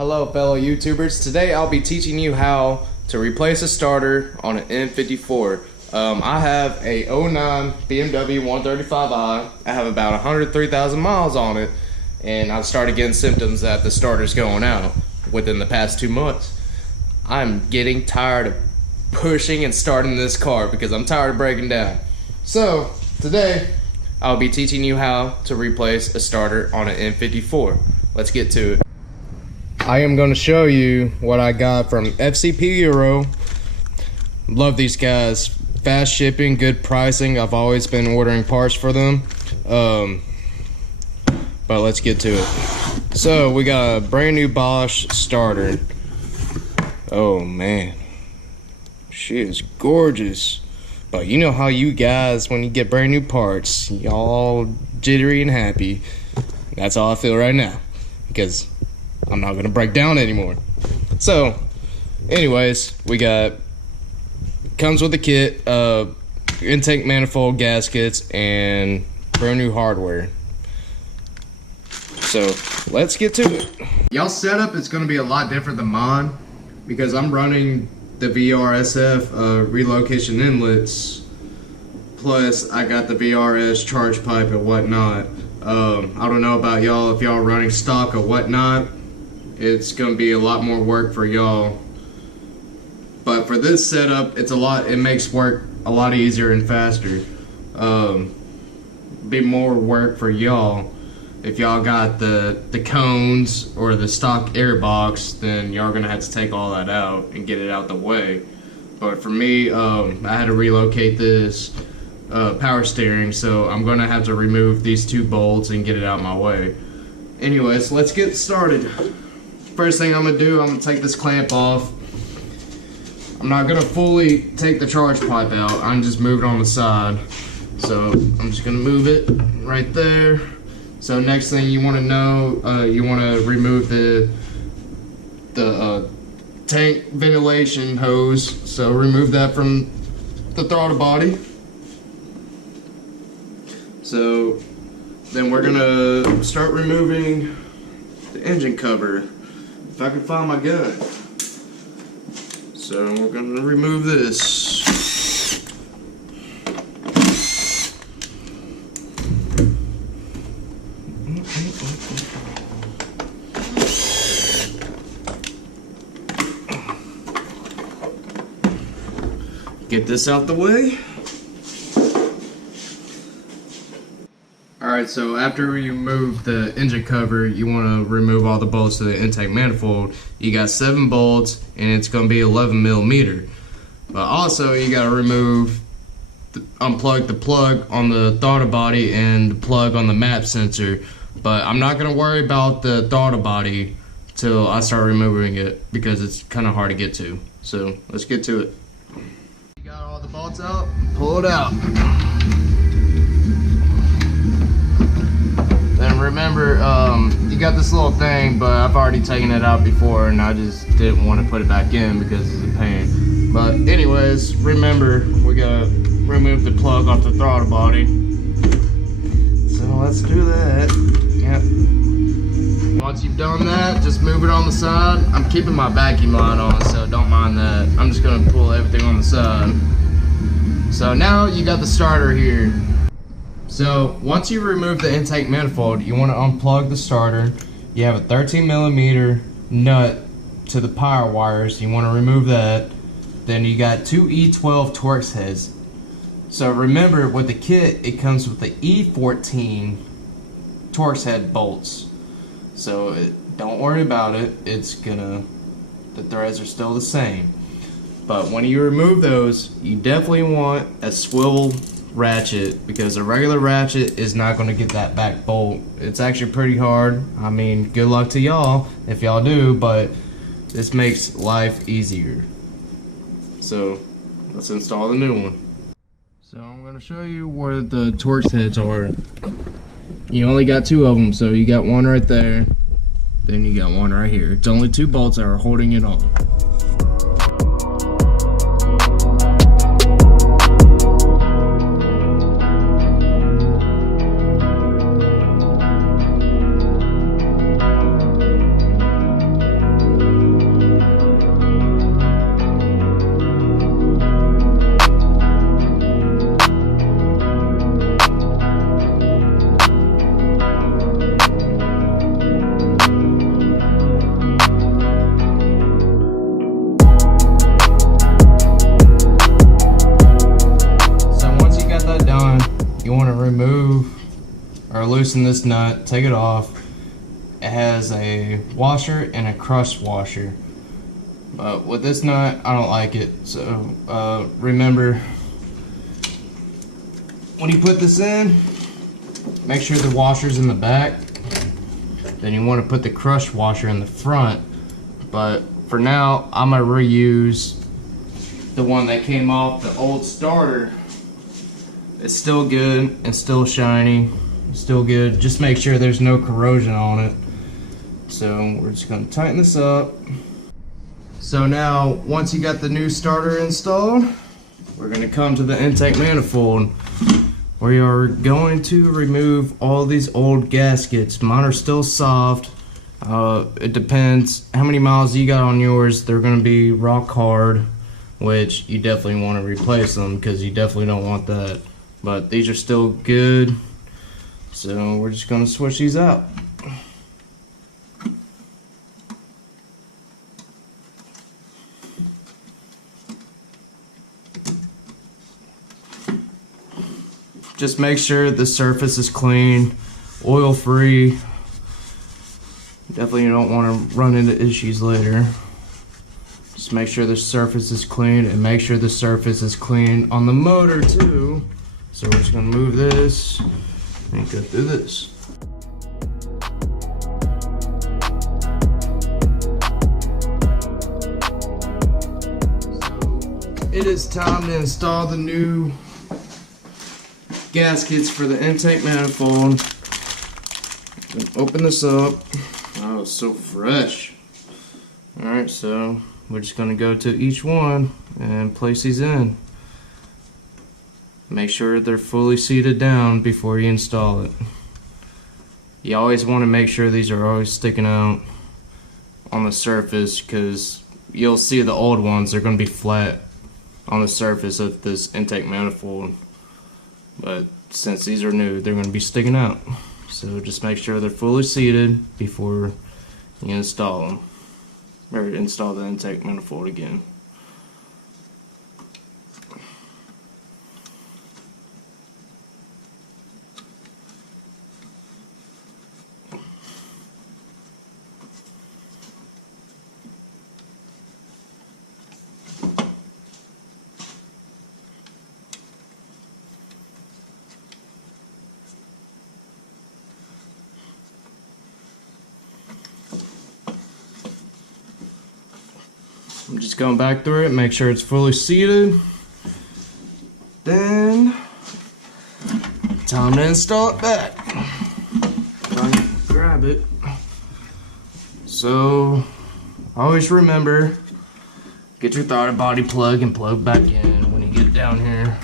Hello fellow YouTubers, today I'll be teaching you how to replace a starter on an N54. I have a 09 BMW 135i. I have about 103,000 miles on it, and I've started getting symptoms that the starter's going out within the past 2 months. I'm getting tired of pushing and starting this car because I'm tired of breaking down. So today I'll be teaching you how to replace a starter on an N54. Let's get to it. I am going to show you what I got from FCP Euro. Love these guys. Fast shipping, good pricing. I've always been ordering parts for them. But let's get to it. So we got a brand new Bosch starter. Oh man, she is gorgeous. But you know how you guys, when you get brand new parts, y'all jittery and happy. That's how I feel right now, because I'm not gonna break down anymore. So anyways, we got, comes with the kit, intake manifold gaskets and brand new hardware. So let's get to it. Y'all's setup is gonna be a lot different than mine because I'm running the VRSF relocation inlets, plus I got the VRS charge pipe and whatnot. I don't know about y'all, if y'all running stock or whatnot, it's gonna be a lot more work for y'all. But for this setup, it makes work a lot easier and faster. Be more work for y'all. If y'all got the cones or the stock air box, then y'all gonna have to take all that out and get it out the way. But for me, I had to relocate this power steering, so I'm gonna have to remove these 2 bolts and get it out my way. Anyways, let's get started. First thing I'm gonna do, I'm gonna take this clamp off. I'm not gonna fully take the charge pipe out, I'm just moving it on the side. So I'm just gonna move it right there. So next thing you wanna know, you wanna remove the tank ventilation hose. So remove that from the throttle body. So then we're gonna start removing the engine cover. If I can find my gun. So we're gonna remove this. Get this out the way. Alright, so after you remove the engine cover, you want to remove all the bolts to the intake manifold. You got 7 bolts and it's going to be 11 millimeter. But also you got to unplug the plug on the throttle body and the plug on the map sensor. But I'm not going to worry about the throttle body till I start removing it because it's kind of hard to get to. So let's get to it. You got all the bolts out, pull it out. Then remember, you got this little thing, but I've already taken it out before and I just didn't want to put it back in because it's a pain. But anyways, remember, we gotta remove the plug off the throttle body. So let's do that. Yep. Once you've done that, just move it on the side. I'm keeping my vacuum line on, so don't mind that. I'm just gonna pull everything on the side. So now you got the starter here. So once you remove the intake manifold, you want to unplug the starter. You have a 13 millimeter nut to the power wires. You want to remove that. Then you got 2 E12 Torx heads. So remember, with the kit, it comes with the E14 Torx head bolts. So don't worry about it. The threads are still the same. But when you remove those, you definitely want a swivel ratchet, because a regular ratchet is not going to get that back bolt. It's actually pretty hard. I mean, good luck to y'all if y'all do, but this makes life easier. So let's install the new one. So I'm going to show you where the Torx heads are. You only got 2 of them, so you got one right there, then you got one right here. It's only 2 bolts that are holding it on. or loosen this nut, take it off. It has a washer and a crush washer. But with this nut, I don't like it. So remember, when you put this in, make sure the washer's in the back. Then you want to put the crush washer in the front. But for now, I'm gonna reuse the one that came off the old starter. It's still good and still shiny, still good. Just make sure there's no corrosion on it. So we're just gonna tighten this up. So now, once you got the new starter installed, we're gonna come to the intake manifold. We are going to remove all these old gaskets. Mine are still soft. It depends how many miles you got on yours. They're gonna be rock hard, which you definitely want to replace them because you definitely don't want that. But these are still good, so we're just gonna switch these out. Just make sure the surface is clean, oil free. Definitely don't want to run into issues later. Just make sure the surface is clean, and make sure the surface is clean on the motor too. So we're just gonna move this and go through this. So it is time to install the new gaskets for the intake manifold. Open this up. Oh, it's so fresh. Alright, so we're just gonna go to each one and place these in. Make sure they're fully seated down before you install it. You always want to make sure these are always sticking out on the surface, because you'll see the old ones, they're going to be flat on the surface of this intake manifold. But since these are new, they're going to be sticking out. So just make sure they're fully seated before you install them, or install the intake manifold again. I'm just going back through it, make sure it's fully seated. Then, time to install it back. Grab it. So, always remember, get your throttle body plug and plug back in when you get down here.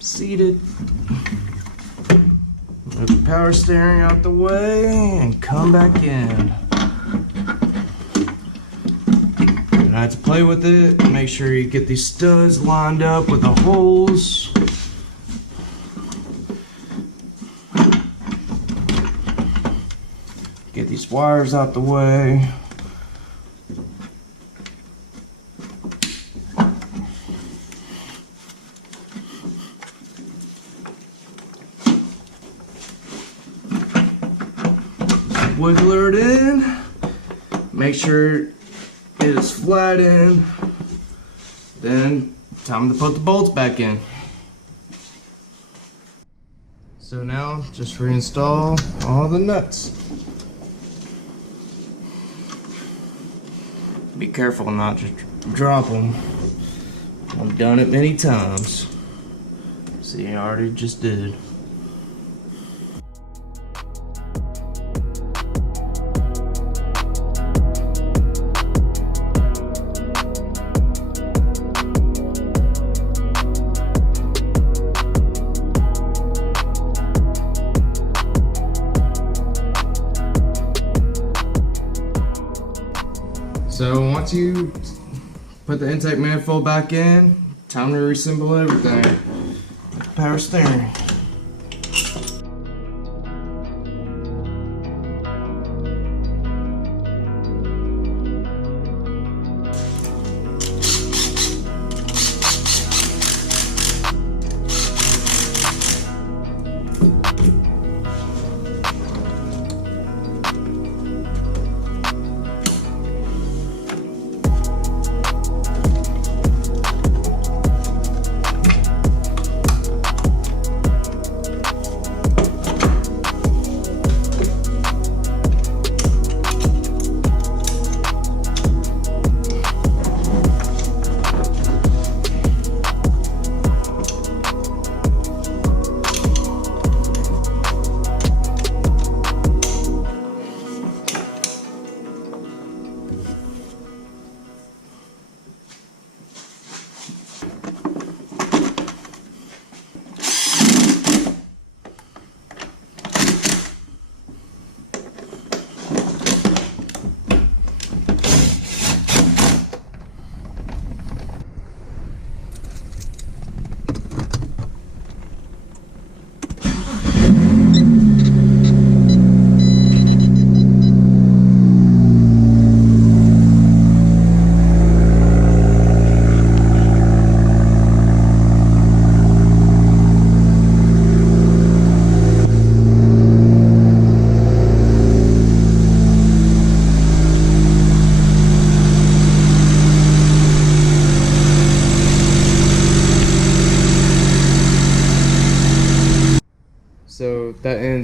Seated. Move the power steering out the way and come back in. I have to play with it. Make sure you get these studs lined up with the holes. Get these wires out the way. Wiggler it in. Make sure it is flat in. Then time to put the bolts back in. So now just reinstall all the nuts. Be careful not to drop them. I've done it many times. See, I already just did. So once you put the intake manifold back in, time to reassemble everything. Power steering.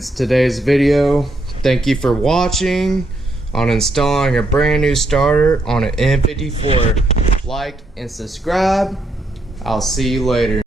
ends today's video. Thank you for watching on installing a brand new starter on an N54. Like and subscribe. I'll see you later.